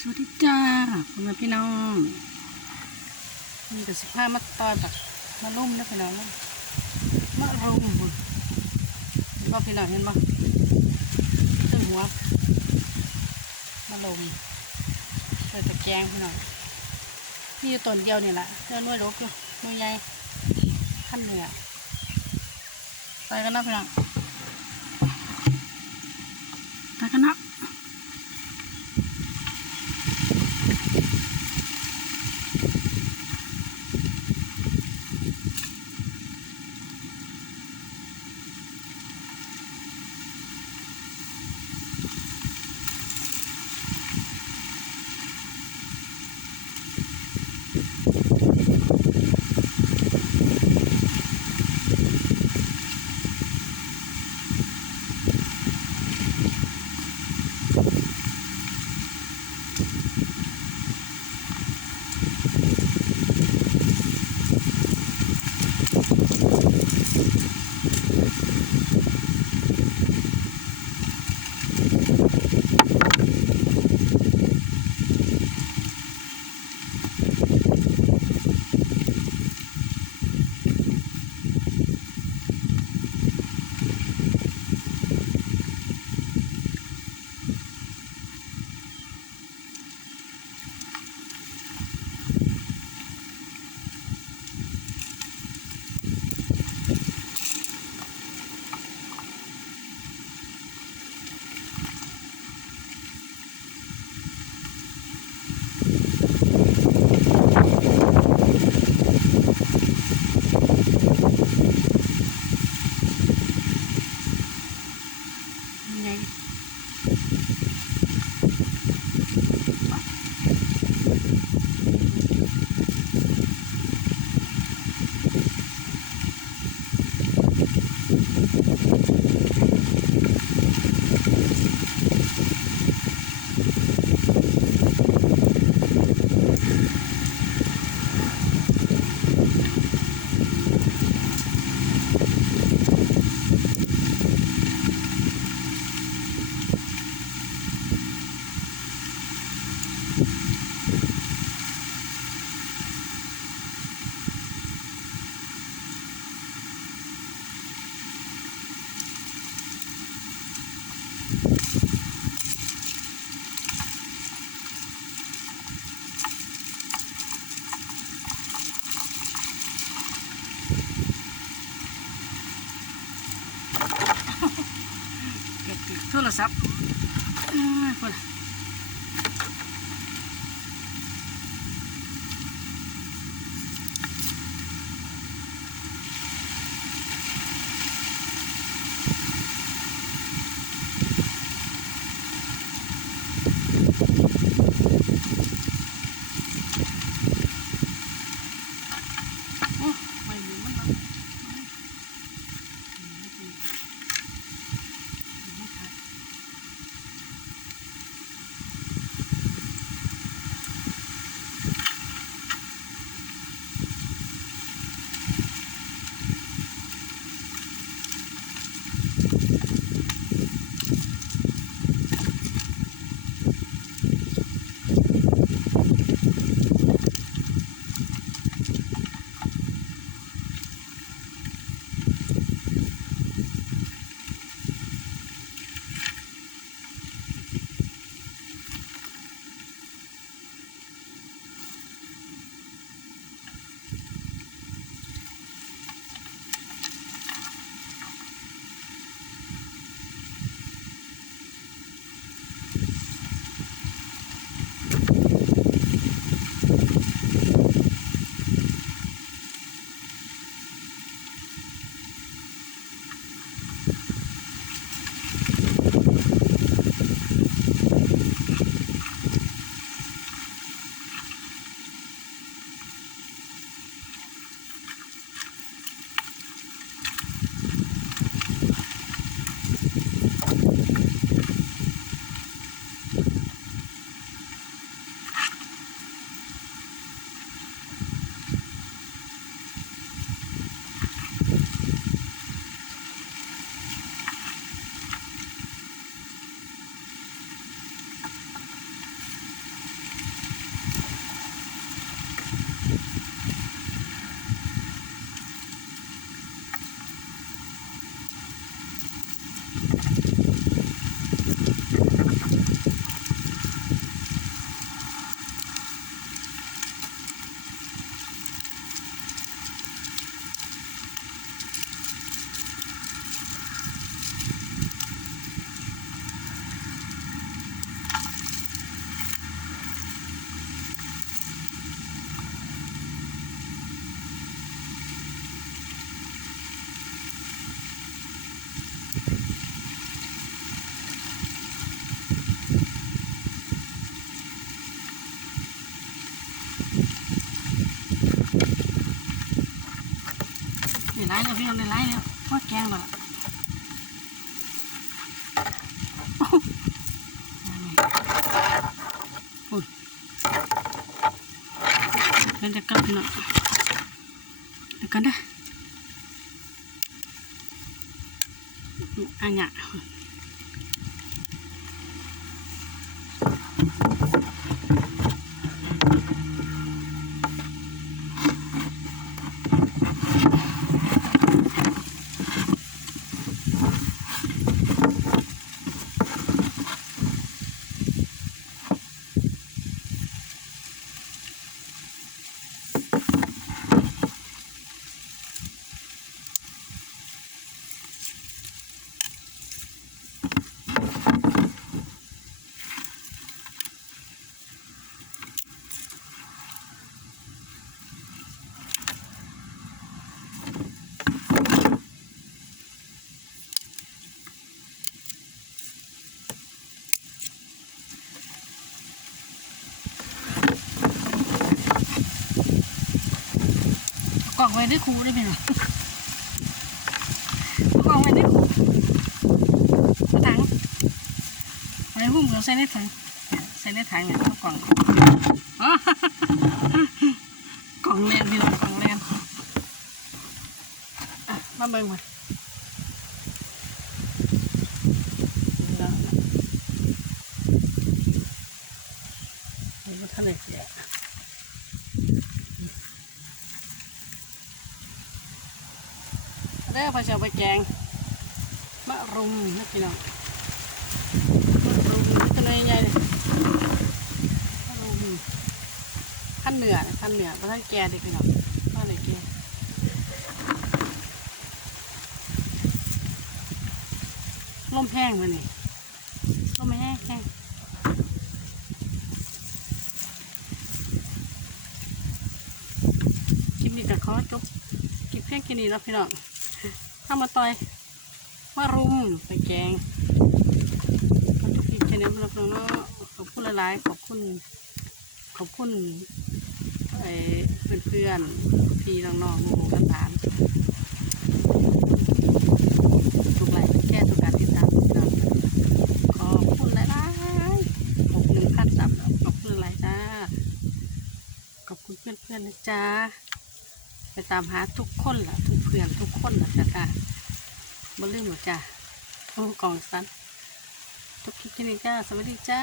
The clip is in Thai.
สวัสดีจ้าพ่อแม่พี่น้องมีแต่สิบห้ามาตอยแบบมาลุ่มนะพี่น้องนะมารุมบุญเห็นป่ะพี่น้องเห็นป่ะตึ้งหัวมาลุมเลยตะแกงพี่น้องมีอยู่ต้นเดียวนี่แหละเนื้อนุ่ยรกอยู่นุ่ยใหญ่ขั้นเหนือใส่กันนะพี่น้องใส่กันนะ ายแล้วพี่น้องได้หลายแล้วพอแกงบ่ปุ่นเป็นจะกลับเนาะเดี๋ยวกันนะอันเนี้ยกล่องไว้ด้วยครูได้ไหมล่ะกล่องไว้ด้วยครูถังอะไรพวกมึงใส่ในถังเนี่ยกล่องกล่องแลนพี่น้องกล่องแลนมาเบิ่งมาทะเลเสียเด้อพอจะไปแกงมะรุมนะพี่น้องมะรุมตัวใหญ่ๆเลยมะรุมขั้นเหนือเพราะท่านแก่เด็กพี่น้องมาเลยแก่ลมแห้งมานี่ลมแห้งคลิปนี้ก็ขอจบคลิปเพียงแค่นี้แล้วพี่น้องถ้ามาต่อยมารุมไปแกงขอจบคลิปแค่นี้พี่น้องเนาะขอบคุณหลายๆขอบคุณเพื่อนพี่น้องๆหมู่กันฐานทุกไลค์แก้ทุกการติดตามพี่น้องขอบคุณหลายๆ61,000 ซับขอบคุณหลายจ้าขอบคุณเพื่อนๆนะจ้าไปตามหาทุกคนล่ะทุกเพื่อนทุกคนล่ะจ้าบ่ลืมหรอกจ้าโอ้กองสันทุกคลิปที่นี่จ้าสวัสดีจ้า